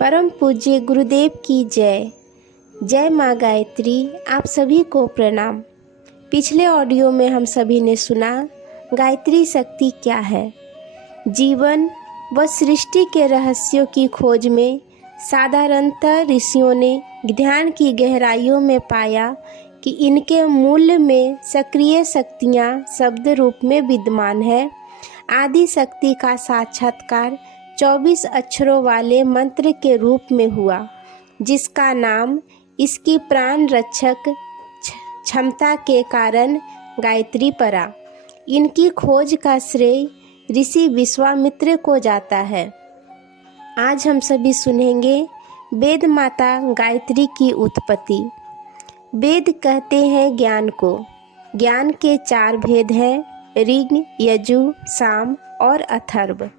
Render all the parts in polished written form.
परम पूज्य गुरुदेव की जय। जय माँ गायत्री। आप सभी को प्रणाम। पिछले ऑडियो में हम सभी ने सुना गायत्री शक्ति क्या है। जीवन व सृष्टि के रहस्यों की खोज में साधारणतः ऋषियों ने ध्यान की गहराइयों में पाया कि इनके मूल में सक्रिय शक्तियाँ शब्द रूप में विद्यमान है। आदि शक्ति का साक्षात्कार 24 अक्षरों वाले मंत्र के रूप में हुआ, जिसका नाम इसकी प्राण रक्षक क्षमता के कारण गायत्री पड़ा। इनकी खोज का श्रेय ऋषि विश्वामित्र को जाता है। आज हम सभी सुनेंगे वेद माता गायत्री की उत्पत्ति। वेद कहते हैं ज्ञान को। ज्ञान के 4 भेद हैं, ऋग, यजु, साम और अथर्व।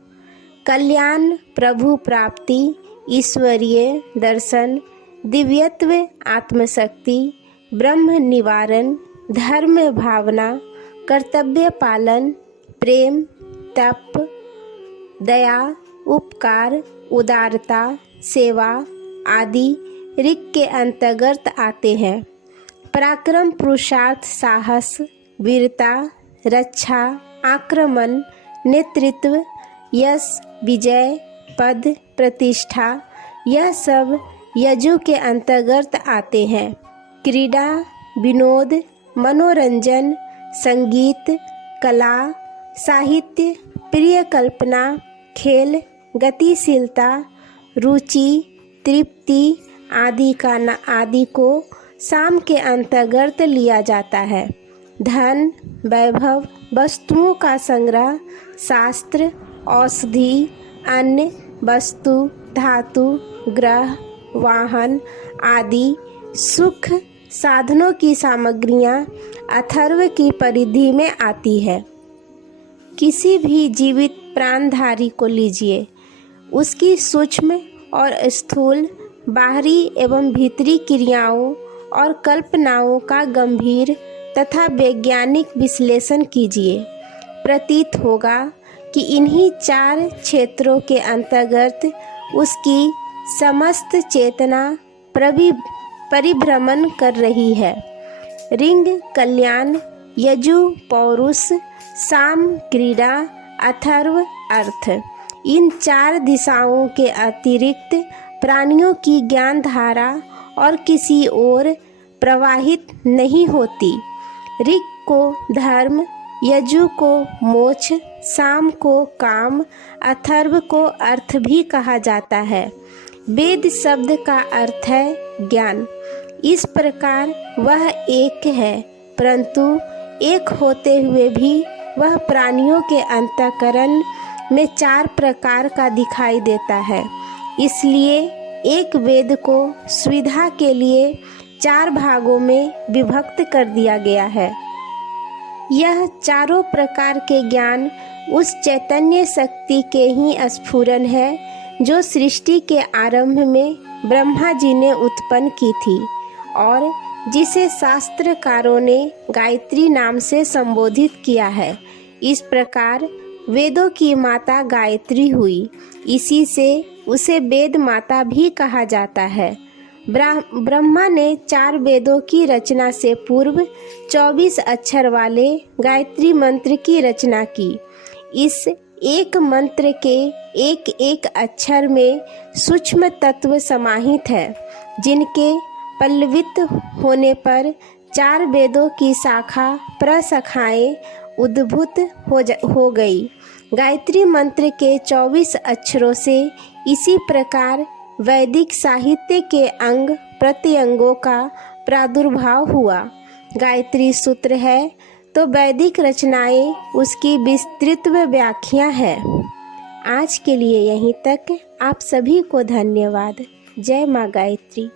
कल्याण, प्रभु प्राप्ति, ईश्वरीय दर्शन, दिव्यत्व, आत्मशक्ति, ब्रह्म निवारण, धर्म भावना, कर्तव्य पालन, प्रेम, तप, दया, उपकार, उदारता, सेवा आदि ऋग के अंतर्गत आते हैं। पराक्रम, पुरुषार्थ, साहस, वीरता, रक्षा, आक्रमण, नेतृत्व, यश, विजय, पद, प्रतिष्ठा, यह सब यजु के अंतर्गत आते हैं। क्रीड़ा, विनोद, मनोरंजन, संगीत, कला, साहित्य, प्रिय कल्पना, खेल, गतिशीलता, रुचि, तृप्ति आदि को साम के अंतर्गत लिया जाता है। धन, वैभव, वस्तुओं का संग्रह, शास्त्र, औषधि, अन्न, वस्तु, धातु, ग्रह, वाहन आदि सुख साधनों की सामग्रियां अथर्व की परिधि में आती है। किसी भी जीवित प्राणधारी को लीजिए, उसकी सूक्ष्म और स्थूल, बाहरी एवं भीतरी क्रियाओं और कल्पनाओं का गंभीर तथा वैज्ञानिक विश्लेषण कीजिए। प्रतीत होगा कि इन्हीं 4 क्षेत्रों के अंतर्गत उसकी समस्त चेतना परिभ्रमण कर रही है। ऋग कल्याण, यजु पौरुष, साम क्रीड़ा, अथर्व अर्थ। इन 4 दिशाओं के अतिरिक्त प्राणियों की ज्ञान धारा और किसी ओर प्रवाहित नहीं होती। ऋग को धर्म, यजु को मोक्ष, साम को काम, अथर्व को अर्थ भी कहा जाता है। वेद शब्द का अर्थ है ज्ञान। इस प्रकार वह एक है, परंतु एक होते हुए भी वह प्राणियों के अंतःकरण में 4 प्रकार का दिखाई देता है। इसलिए एक वेद को सुविधा के लिए 4 भागों में विभक्त कर दिया गया है। यह चारों प्रकार के ज्ञान उस चैतन्य शक्ति के ही स्फुरन है जो सृष्टि के आरंभ में ब्रह्मा जी ने उत्पन्न की थी और जिसे शास्त्रकारों ने गायत्री नाम से संबोधित किया है। इस प्रकार वेदों की माता गायत्री हुई। इसी से उसे वेद माता भी कहा जाता है। ब्रह्मा ने 4 वेदों की रचना से पूर्व 24 अक्षर वाले गायत्री मंत्र की रचना की। इस एक मंत्र के एक एक अक्षर में सूक्ष्म तत्व समाहित है, जिनके पल्लवित होने पर 4 वेदों की शाखा प्रशाखाएं उद्भूत हो गई। गायत्री मंत्र के 24 अक्षरों से इसी प्रकार वैदिक साहित्य के अंग प्रत्यंगों का प्रादुर्भाव हुआ। गायत्री सूत्र है तो वैदिक रचनाएं उसकी विस्तृत व्याख्या है। आज के लिए यहीं तक। आप सभी को धन्यवाद। जय माँ गायत्री।